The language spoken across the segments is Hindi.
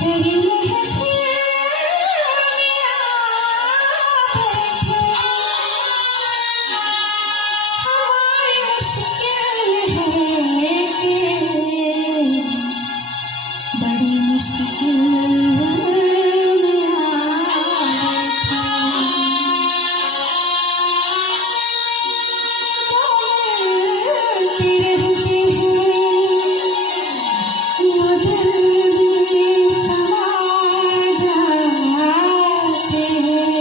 तेरी महफिल में आ बैठे, हमारी मुश्किल है कि बड़ी मुश्किल में आ बैठे। जो मिलते रहते हैं वो दिल में समा जाते हैं,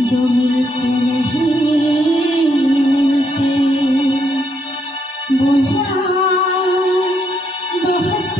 जो मिलते नहीं मिलते वो याद बहुत